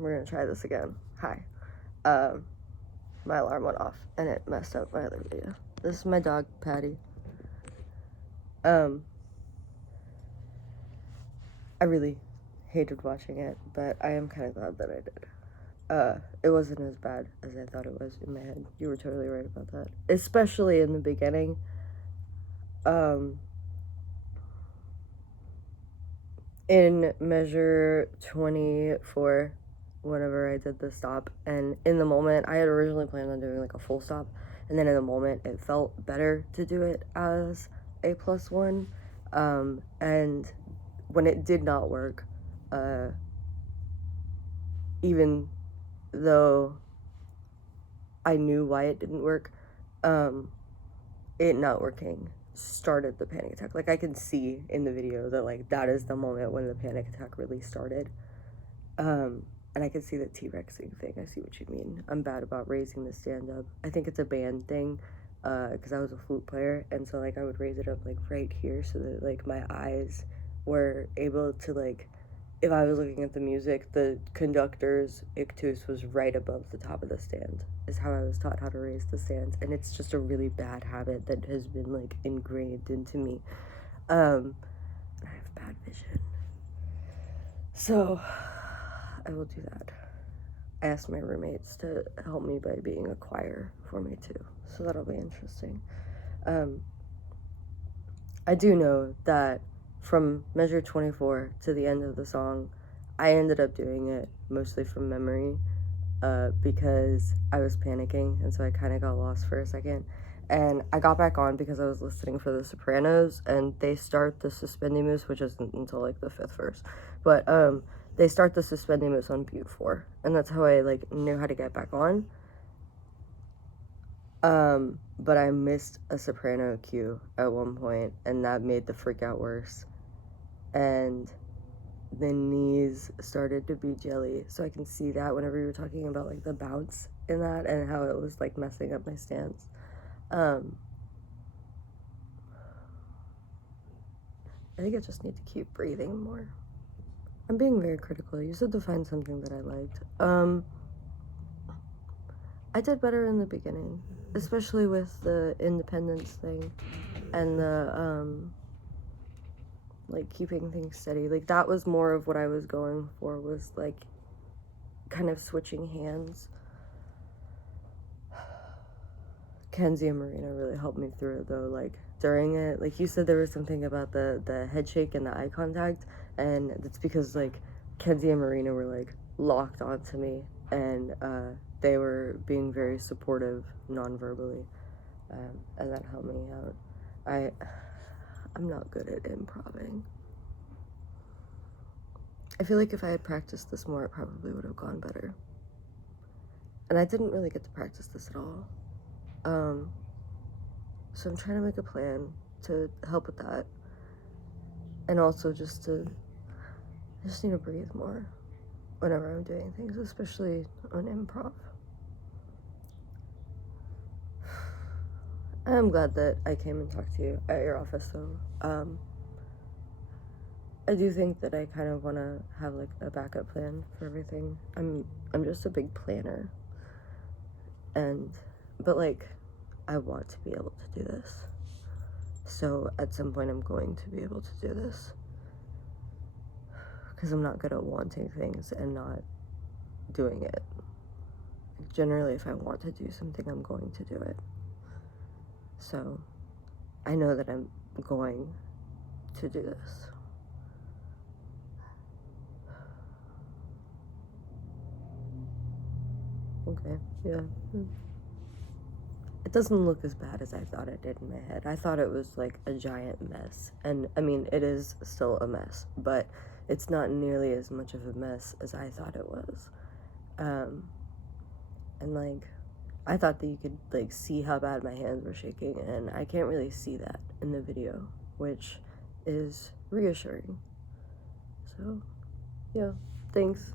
we're gonna try this again. Hi. My alarm went off and it messed up my other video. This is my dog, Patty. I really hated watching it, but I am kind of glad that I did. It wasn't as bad as I thought it was in my head. You were totally right about that. Especially in the beginning. In measure 24, whenever I did the stop, and in the moment, I had originally planned on doing like a full stop, and then in the moment, it felt better to do it as a +1, and when it did not work, even though I knew why it didn't work, it not working started the panic attack. Like, I can see in the video that, like, that is the moment when the panic attack really started. And I can see the T-Rexing thing. I see what you mean. I'm bad about raising the stand up. I think it's a band thing, because I was a flute player, and so, like, I would raise it up, like, right here so that, like, my eyes were able to, like, if I was looking at the music, the conductor's ictus was right above the top of the stand, is how I was taught how to raise the stand. And it's just a really bad habit that has been, like, ingrained into me. I have bad vision. So, I will do that. I asked my roommates to help me by being a choir for me, too. So that'll be interesting. I do know that from measure 24 to the end of the song, I ended up doing it mostly from memory, because I was panicking, and so I kind of got lost for a second. And I got back on because I was listening for The Sopranos, and they start the Suspendimus, which isn't until, like, the 5th verse. But, they start the Suspendimus on Butte 4, and that's how I, like, knew how to get back on. But I missed a soprano cue at one point, and that made the freak out worse. And the knees started to be jelly, so I can see that whenever you were talking about, like, the bounce in that and how it was, like, messing up my stance. I think I just need to keep breathing more. I'm being very critical. You said to find something that I liked. I did better in the beginning, especially with the independence thing and the, like, keeping things steady. Like, that was more of what I was going for, was, like, kind of switching hands. Kenzie and Marina really helped me through it, though. Like, during it, like you said, there was something about the head shake and the eye contact, and that's because, like, Kenzie and Marina were, like, locked onto me, and they were being very supportive non-verbally, and that helped me out. I'm not good at improving. I feel like if I had practiced this more, it probably would have gone better. And I didn't really get to practice this at all. So I'm trying to make a plan to help with that. And also I just need to breathe more whenever I'm doing things, especially on improv. I'm glad that I came and talked to you at your office, though. I do think that I kind of want to have, like, a backup plan for everything. I'm just a big planner. But, like, I want to be able to do this. So at some point I'm going to be able to do this. Because I'm not good at wanting things and not doing it. Generally, if I want to do something, I'm going to do it. So I know that I'm going to do this. Okay, yeah. It doesn't look as bad as I thought it did in my head. I thought it was, like, a giant mess. And, I mean, it is still a mess, but it's not nearly as much of a mess as I thought it was. And, like, I thought that you could, like, see how bad my hands were shaking, and I can't really see that in the video, which is reassuring. So, yeah, thanks.